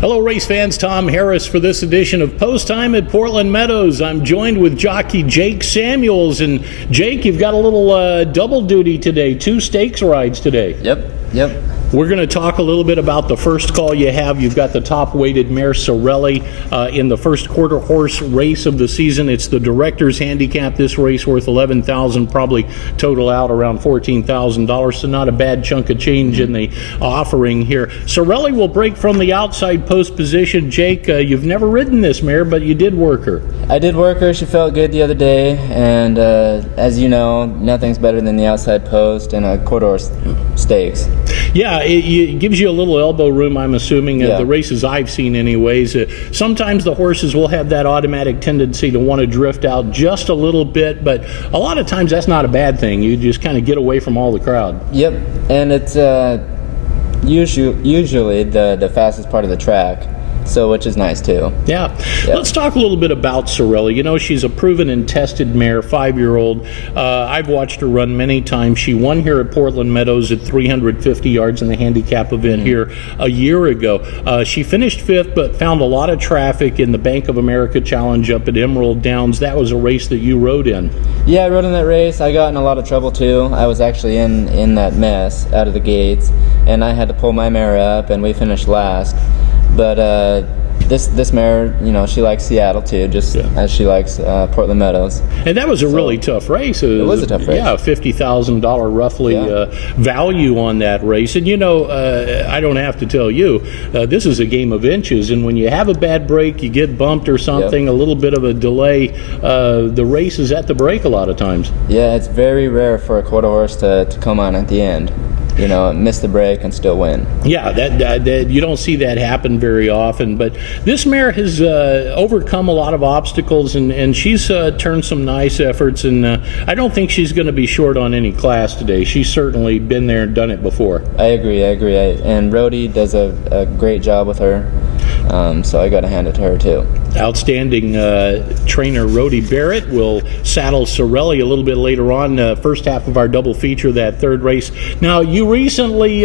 Hello, race fans. Tom Harris for this edition of Post Time at Portland Meadows. I'm joined with jockey Jake Samuels. And Jake, you've got a little double duty today, 2 stakes rides today. Yep. We're going to talk a little bit about the first call you have. You've got the top-weighted mare Sorelli in the first quarter horse race of the season. It's the director's handicap. This race worth $11,000, probably total out around $14,000. So not a bad chunk of change in the offering here. Sorelli will break from the outside post position. Jake, you've never ridden this mare, but you did work her. I did work her. She felt good the other day, and as you know, nothing's better than the outside post and a quarter horse stakes. Yeah, it gives you a little elbow room, I'm assuming, Yeah. the races I've seen anyways. Sometimes the horses will have that automatic tendency to want to drift out just a little bit, but a lot of times that's not a bad thing. You just kind of get away from all the crowd. Yep, and it's usually the fastest part of the track, so which is nice too. Yeah. Let's talk a little bit about Sorelli. You know, she's a proven and tested mare, 5-year-old. I've watched her run many times. She won here at Portland Meadows at 350 yards in the handicap event here a year ago. She finished 5th, but found a lot of traffic in the Bank of America Challenge up at Emerald Downs. That was a race that you rode in. Yeah, I rode in that race. I got in a lot of trouble too. I was actually in that mess out of the gates, and I had to pull my mare up, and we finished last. But this mare, you know, she likes Seattle too, just as she likes Portland Meadows. And that was a really tough race. It was a tough race. Yeah, $50,000 roughly value on that race. And you know, I don't have to tell you, this is a game of inches. And when you have a bad break, you get bumped or something, a little bit of a delay, the race is at the break a lot of times. Yeah, it's very rare for a quarter horse to come on at the end. You know, miss the break and still win. Yeah, that you don't see that happen very often. But this mare has overcome a lot of obstacles, and she's turned some nice efforts. And I don't think she's going to be short on any class today. She's certainly been there and done it before. I agree. And Rhodey does a great job with her, so I got to hand it to her too. Outstanding trainer Rhodey Barrett will saddle Sorelli a little bit later on, first half of our double feature, that third race. Now, you recently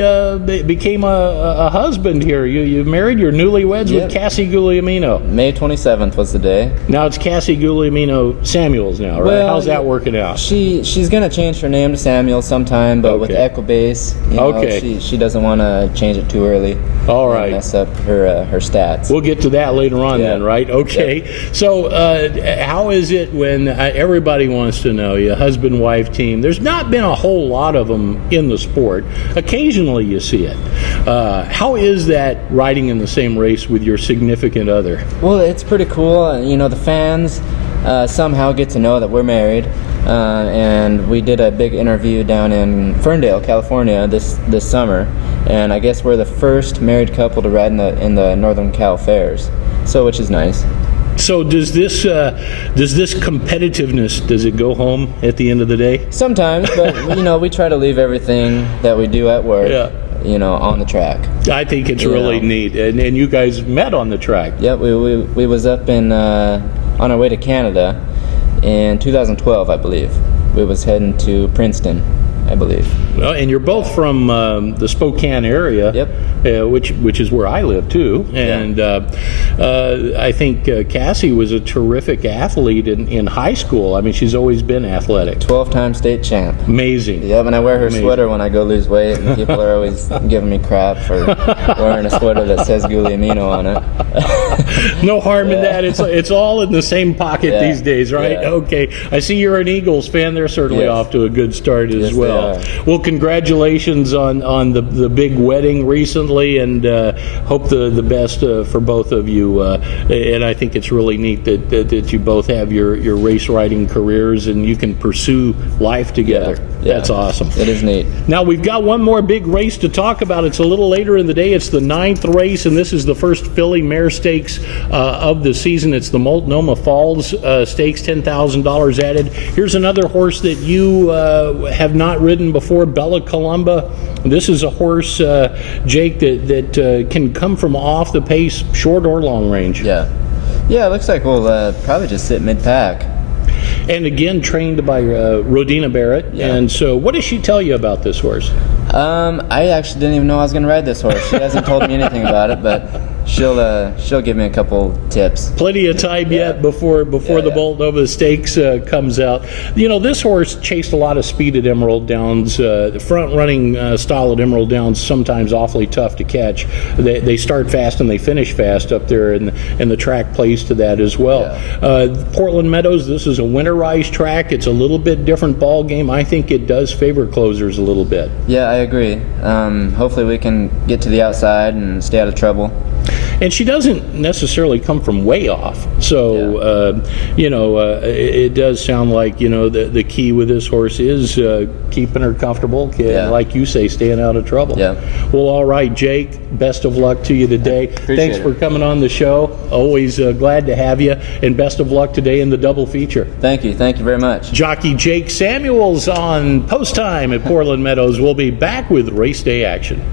became a husband here. You married your newlyweds with Cassie Guglielmino. May 27th was the day. Now it's Cassie Guglielmino Samuels now, right? Well, how's that working out? She's going to change her name to Samuel sometime, but with Equibase, you know, she doesn't want to change it too early. All right. And mess up her stats. We'll get to that later on then, right? Okay. So how is it when everybody wants to know, you husband-wife team? There's not been a whole lot of them in the sport. Occasionally you see it. How is that riding in the same race with your significant other? Well, it's pretty cool. You know, the fans somehow get to know that we're married. And we did a big interview down in Ferndale, California this summer, and I guess we're the first married couple to ride in the Northern Cal Fairs, so which is nice. So does this competitiveness, does it go home at the end of the day? Sometimes, but you know, we try to leave everything that we do at work, you know, on the track. I think it's really neat, and you guys met on the track. Yep, we was up in on our way to Canada in 2012, I believe. We was heading to Princeton, I believe. Well, and you're both from the Spokane area. Yep. Which is where I live too, and I think Cassie was a terrific athlete in high school. I mean, she's always been athletic. 12-time state champ. Amazing. Yep, and I wear her sweater when I go lose weight, and people are always giving me crap for wearing a sweater that says Guglielmino on it. No harm in that. It's all in the same pocket these days, right? Yeah. Okay. I see you're an Eagles fan. They're certainly off to a good start as well. Well, congratulations on the big wedding recently. And hope the best for both of you. And I think it's really neat that you both have your race riding careers and you can pursue life together. That's awesome. It is neat. Now we've got one more big race to talk about. It's a little later in the day. It's the 9th race, and this is the first Philly Mare Stakes of the season. It's the Multnomah Falls Stakes, $10,000 added. Here's another horse that you have not ridden before, Bella Columba. This is a horse, Jake, that can come from off the pace, short or long range. Yeah, it looks like we'll probably just sit mid-pack. And again, trained by Rhodey Barrett. And so what does she tell you about this horse? I actually didn't even know I was going to ride this horse. She hasn't told me anything about it, but she'll give me a couple tips. Plenty of time yet before the Bolt Nova Stakes comes out. You know, this horse chased a lot of speed at Emerald Downs. The front-running style at Emerald Downs sometimes awfully tough to catch. They start fast and they finish fast up there, and the track plays to that as well. Portland Meadows, this is a winterized track. It's a little bit different ball game. I think it does favor closers a little bit. Yeah, I agree. Hopefully we can get to the outside and stay out of trouble. And she doesn't necessarily come from way off. So, it does sound like, the key with this horse is keeping her comfortable, like you say, staying out of trouble. Yeah. Well, all right, Jake, best of luck to you today. Thanks for coming on the show. Always glad to have you, and best of luck today in the double feature. Thank you very much. Jockey Jake Samuels on Post Time at Portland Meadows. We'll be back with race day action.